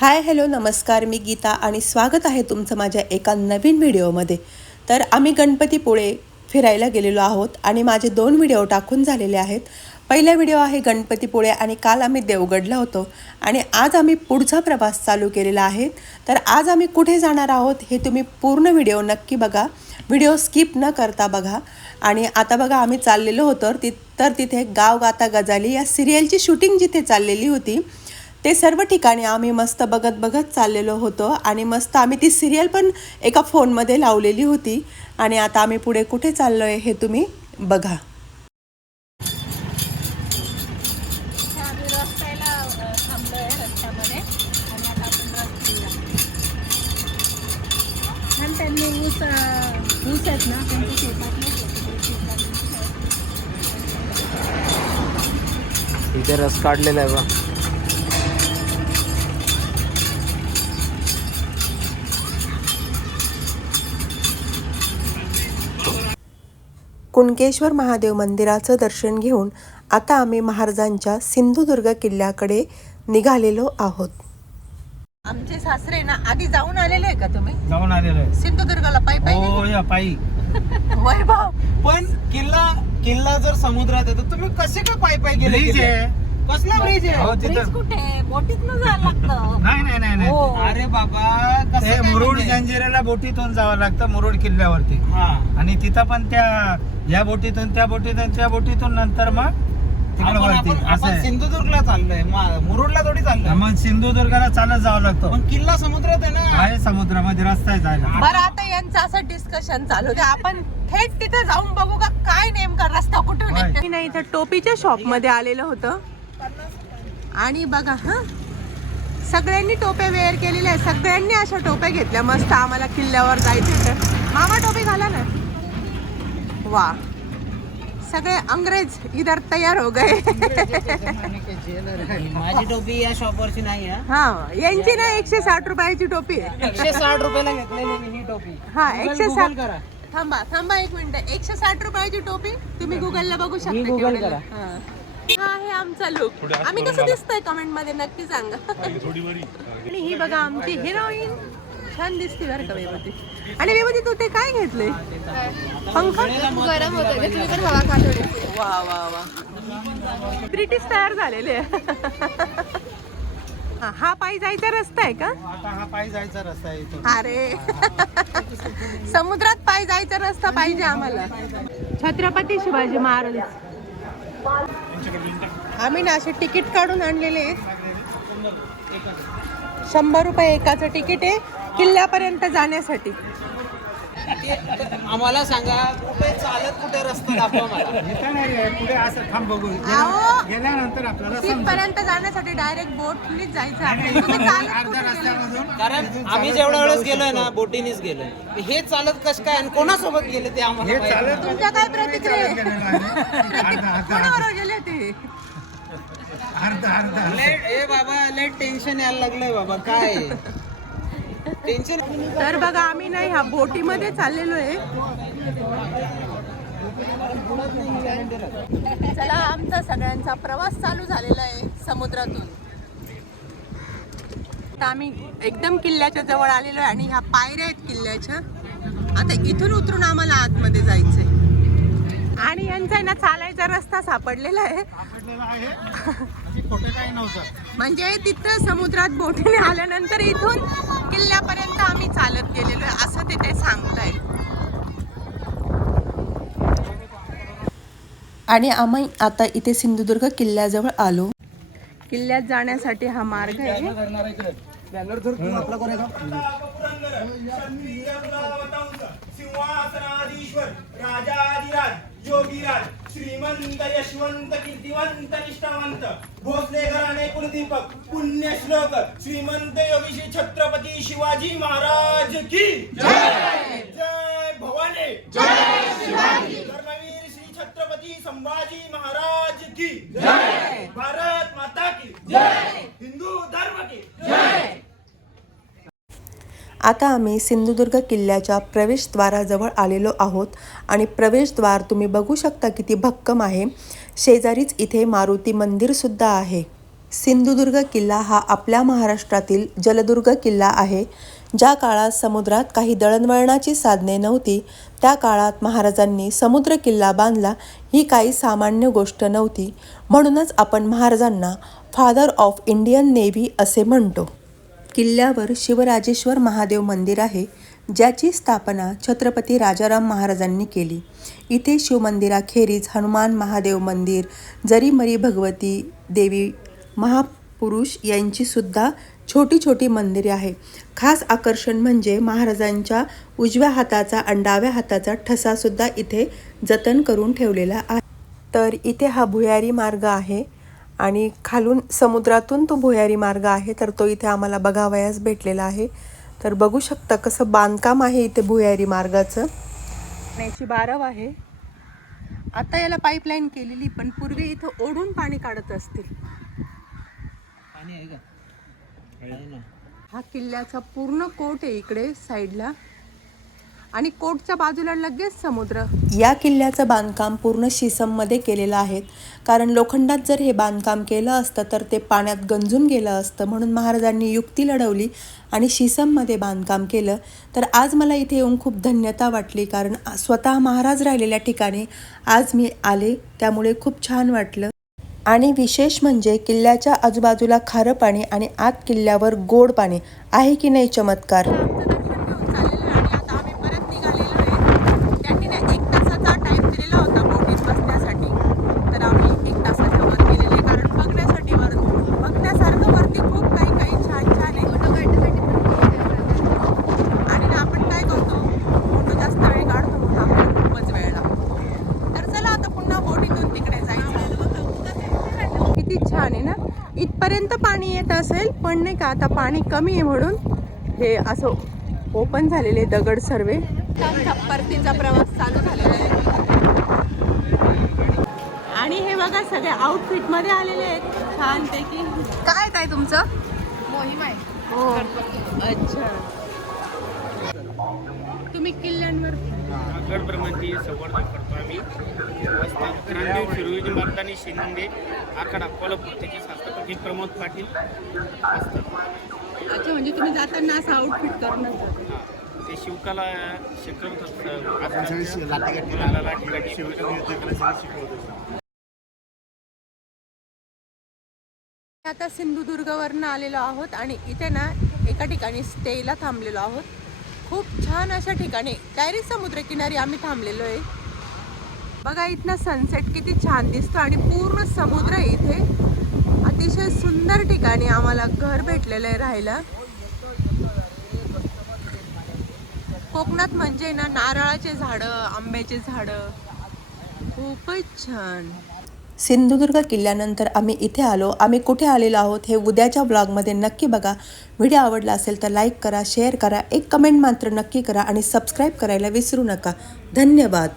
Hi hello नमस्कार मी गीता आणि स्वागत आहे तुमचं माझ्या एका नवीन व्हिडिओमध्ये. तर आम्ही गणपतीपुळे फिरायला गेलेलो आहोत आणि माझे दोन व्हिडिओ टाकून झालेले आहेत. पहिला व्हिडिओ आहे गणपतीपुळे आणि काल आम्ही देवगडला होतो आणि आज आम्ही पुढचा प्रवास चालू केलेला आहे. तर आज आम्ही कुठे जाणार आहोत हे तुम्ही पूर्ण व्हिडिओ नक्की बघा. व्हिडिओ स्किप न करता बघा. आणि आता बघा आम्ही चाललेलो होतो ति तर तिथे गाव गाता गजाली या सिरियलची शूटिंग जिथे चाललेली होती ते सर्व ठिकाणी आम्ही मस्त बघत बघत चाललेलो होतो आणि मस्त आम्ही ती सिरियल पण एका फोनमध्ये लावलेली होती. आणि आता आम्ही पुढे कुठे चाललो आहे हे तुम्ही बघा. त्यांनी ऊस ऊस आहेत ना त्यांच्या शेतात इथे रस काढलेला आहे बा कुणकेश्वर महादेव मंदिराचं दर्शन घेऊन आता आम्ही महाराजांच्या सिंधुदुर्ग किल्ल्याकडे निघालेलो आहोत. आमचे सासरे ना आधी जाऊन आलेले आहे का तुम्ही? जाऊन आलेलो आहे. सिंधुदुर्गला पायी हो या पायी. वैभव. पण किल्ला किल्ला जर समुद्रात आहे तर तुम्ही कसे काय पायी पायी गेले ब्रिज किल्ल्यात? आहे. कसला ब्रिज आहे? तिथं. कुठे बोटीतनं जायला लागतं. नाही नाही नाही नाही. हो. अरे बाबा कसं ते काय मुरुड म्हणजे? जंजिऱ्याला बोटीतून जावं लागतं मुरुड किल्ल्यावरती. हा. आणि तिथं पण त्या या बोटीतून त्या बोटीतून त्या बोटीतून नंतर मग तिकडं आपण वरती. आपण- असं आपण आहे. सिंधुदुर्गला चाललोय. मा- मुरुडला थोडी चाललोय. मग सिंधुदुर्गाला चालत जावं लागतं. पण किल्ला समुद्रात आहे ना? आहे समुद्रामध्ये रस्ता आहे जायला बरं आता यांचं असं डिस्कशन चालू आहे आपण थेट तिथे जाऊन बघू का काय नेमका रस्ता कुठून आहे. मी नाही इथं टोपीच्या शॉपमध्ये आलेलं होतं. आणि बघा हा? सगळ्यांनी टोप्या वेअर केलेल्या आहेत. सगळ्यांनी अशा टोप्या घेतल्या. मस्त आम्हाला किल्ल्यावर जायचं तर मामा टोपी घाला ना. वा. सगळे अंग्रेज इधर तयार हो गए. माझी टोपी या शॉपवरची नाही हा? यांची ना एकशे साठ रुपयाची टोपी एकशे साठ रुपयाला घेतलेली ही टोपी. हा एकशे साठ. करा. थांबा थांबा एक मिनिट. एकशे साठ रुपयाची टोपी तुम्ही गुगलला बघू शकता हा. हा आहे आमचा लुक आम्ही कसं दिसतोय कमेंटमध्ये नक्की सांगा. आणि ही बघा आमची हिरोईन छान दिसते बरं का विभूती आणि विभूती तू ते काय घेतले पंख? गरम होतं तुम्ही पण हवा खा थोडी वा वा वा. ब्रिटिश तयार झालेले. आहे. हा, हा पायी जायचा रस्ता आहे का? आता हा पायी जायचा रस्ता आहे अरे. समुद्रात पायी जायचा रस्ता पाहिजे आम्हाला. छत्रपती शिवाजी महाराज. आम्ही ना असे तिकीट काढून आणलेले आहेत. शंभर रुपये एकाचं तिकीट आहे किल्ल्यापर्यंत जाण्यासाठी. आम्हाला सांगा कुठे चालत कुठे रस्ता दाखवा मला इथं नाही रे, पुढे असं थांब बघू गेल्यानंतर आपल्याला समजेल. तिथपर्यंत जाण्यासाठी डायरेक्ट बोटनीच जायचं आहे. तुम्ही चालत अर्ध्या कुठे गेले? रस्त्यामधून कारण इथून आम्ही चालत जेवढ्या वेळेस जाऊ गेलोय. ना बोटीनेच गेलोय हे चालत कस काय आणि कोणासोबत गेले ते आम्हाला हे माहीत. चालत तुमच्या काय प्रतिक्रिया आहे? गेलेलं आहे. अर्धा अर्धा कोणाबरोबर गेले ते अर्धा अर्धा लय ए बाबा लय टेन्शन यायला लागलंय बाबा काय टेन्शन तर बघा आम्ही नाही ह्या बोटीमध्ये चाललेलो आहे. चला आमचा सगळ्यांचा प्रवास चालू झालेला आहे समुद्रातून. तर आम्ही एकदम किल्ल्याच्या जवळ आलेलो आहे आणि ह्या पायऱ्या आहेत किल्ल्याच्या. आता इथून उतरून आम्हाला आतमध्ये जायचंय. आणि यांचा आहे ना चालायचा रस्ता सापडलेला आहे. सापडलेलं आहे. अशी खोटं काही नव्हतं. म्हणजे तिथं समुद्रात बोटीने आल्यानंतर इथून किल्ल्यापर्यंत आम्ही चालत गेलेलो आहे असं ते ते सांगताय. आणि आम्ही आता इथे सिंधुदुर्ग किल्ल्याजवळ आलो. किल्ल्यात जाण्यासाठी हा मार्ग आहे. सिंहासनाधीश्वर योगीराज श्रीमंत यशवंत कीर्तिवंत निष्ठावंत भोसले घराणे कुलदीपक पुण्यश्लोक श्रीमंत योगी श्री छत्रपती शिवाजी महाराज की जय! जय भवानी! जय शिवाजी! धर्मवीर श्री छत्रपती संभाजी महाराज की जय! भारत माता की जय! हिंदू धर्म की आता आम्ही सिंधुदुर्ग किल्ल्याच्या प्रवेशद्वाराजवळ आलेलो आहोत आणि प्रवेशद्वार तुम्ही बघू शकता किती भक्कम आहे. शेजारीच इथे मारुती मंदिरसुद्धा आहे. सिंधुदुर्ग किल्ला हा आपल्या महाराष्ट्रातील जलदुर्ग किल्ला आहे. ज्या काळात समुद्रात काही दळणवळणाची साधने नव्हती त्या काळात महाराजांनी समुद्र किल्ला बांधला ही काही सामान्य गोष्ट नव्हती. म्हणूनच आपण महाराजांना फादर ऑफ इंडियन नेव्ही असे म्हणतो. किल्ल्यावर शिवराजेश्वर महादेव मंदिर आहे ज्याची स्थापना छत्रपती राजाराम महाराजांनी केली. इथे शिवमंदिराखेरीज हनुमान महादेव मंदिर जरीमरी भगवती देवी महापुरुष यांची सुद्धा छोटी छोटी मंदिरे आहे. खास आकर्षण म्हणजे महाराजांच्या उजव्या हाताचा आणि डाव्या हाताचा ठसासुद्धा इथे जतन करून ठेवलेला आहे. तर इथे हा भुयारी मार्ग आहे. आणि खालून समुद्रातून तो भुयारी मार्ग आहे तर तो इथे आम्हाला बघावयास भेटलेला आहे. तर बघू शकता कसं बांधकाम आहे इथे भुयारी मार्गाचं. पाण्याची बारव आहे. आता याला पाईपलाईन केलेली पण पूर्वी इथं ओढून पाणी काढत असतील. हा किल्ल्याचा पूर्ण कोट आहे इकडे साईडला. आणि कोटच्या बाजूला लगेच समुद्र. या किल्ल्याचं बांधकाम पूर्ण शिसममध्ये केलेलं आहे. कारण लोखंडात जर हे बांधकाम केलं असतं तर ते पाण्यात गंजून गेलं असतं म्हणून महाराजांनी युक्ती लढवली आणि शिसममध्ये बांधकाम केलं. तर आज मला इथे येऊन खूप धन्यता वाटली कारण स्वतः महाराज राहिलेल्या ठिकाणी आज मी आले त्यामुळे खूप छान वाटलं. आणि विशेष म्हणजे किल्ल्याच्या आजूबाजूला खारं पाणी आणि आत किल्ल्यावर गोड पाणी आहे की नाही चमत्कार आमचं दर्शन घेऊन चाललेलो आहे आणि आता आम्ही परत निघालेलो आहे त्यांनी ना एक तासाचा टाइम दिलेला होता बोटीत बसण्यासाठी तर आम्ही एक तासाच्या वर गेलेले कारण बघण्यासाठी वर बघण्यासारखं वरती खूप काही काही छान छान आहे आणि ना आपण काय करतो फोटो जास्त वेळ काढतो म्हणून आपल्याला खूपच वेळ लागतो तर चला आता पुन्हा बोटीतून तिकडे जायचं किती छान आहे ना इथपर्यंत पाणी येत असेल पण नाही का आता पाणी कमी आहे म्हणून हे असं ओपन झालेले दगड सर्वे परतीचा प्रवास चालू झालेला आहे. आणि हे बघा सगळे आउटफिटमध्ये आलेले आहेत. छान पैकी काय काय तुमचं? मोहीम आहे. हो. अच्छा. तुम्ही किल्ल्यांवर गड ब्रह्मंती संवर्धन करतो आम्ही. क्रांतीवीर फिरोजी मर्दानी शिंदे आखाडा कोल्हापूर त्याचे संस्थापक प्रमोद पाटील. अच्छा म्हणजे तुम्ही जाताना असं आउटफिट जाता. ते शिवकाला मुलांना लाठीकाठी आता सिंधुदुर्गवरनं आलेलो आहोत आणि इथे ना एका ठिकाणी स्टेला थांबलेलो आहोत. खूप छान अशा ठिकाणी डायरेक्ट समुद्रकिनारी आम्ही थांबलेलो आहे. बघा इथनं सनसेट किती छान दिसतो आणि पूर्ण समुद्र आहे इथे अतिशय सुंदर ठिकाणी आम्हाला घर भेटलेलं आहे राहायला. कोकणात म्हणजे ना नारळाचे झाडं आंब्याचे झाडं. खूपच छान. सिंधुदुर्ग किल्ल्यानंतर आम्ही इथे आलो. आम्ही कुठे आलेलो आहोत हे उद्याच्या ब्लॉगमध्ये नक्की बघा. व्हिडिओ आवडला असेल तर लाईक करा शेअर करा. एक कमेंट मात्र नक्की करा आणि सबस्क्राईब करायला विसरू नका. धन्यवाद.